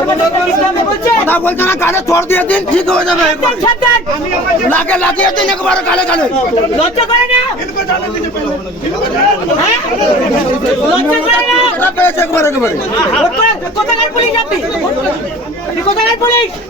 কথা বলছে না কানে চড় দিয়ে দিন ঠিক হয়ে যাবে লাগে লাগিয়ে দিন একবারে কালে কালে লজ্জা করে না? হ্যাঁ? লজ্জা করে না? এটা একবার কোথাকার পুলিশ আপনি? কোথাকার পুলিশ? কেন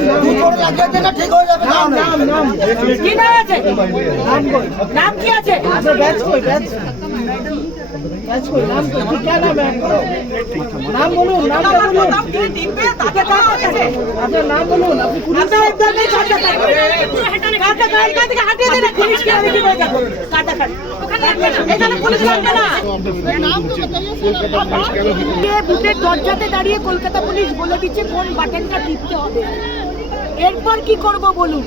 দরজাতে দাঁড়িয়ে কলকাতা পুলিশ বলে দিচ্ছে। কোন বাটনটা টিপতে হবে এরপর কি করব বলুন?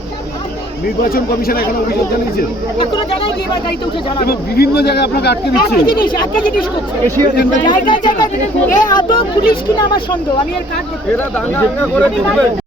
নির্বাচন কমিশন এখন অভিযোগ জানিয়েছে। এখনও জানাই গিয়ে এবার গাড়িতে উঠে জানাব। বিভিন্ন জায়গায় আপনাকে আটকে দিচ্ছে। একই জিনিস একই জিনিস করছে। এশিয়া এজেন্ডা জায়গায় জায়গায় এ আদৌ পুলিশ কিনা আমার সন্দেহ আমি এর কার্ড এরা দাঙ্গা করে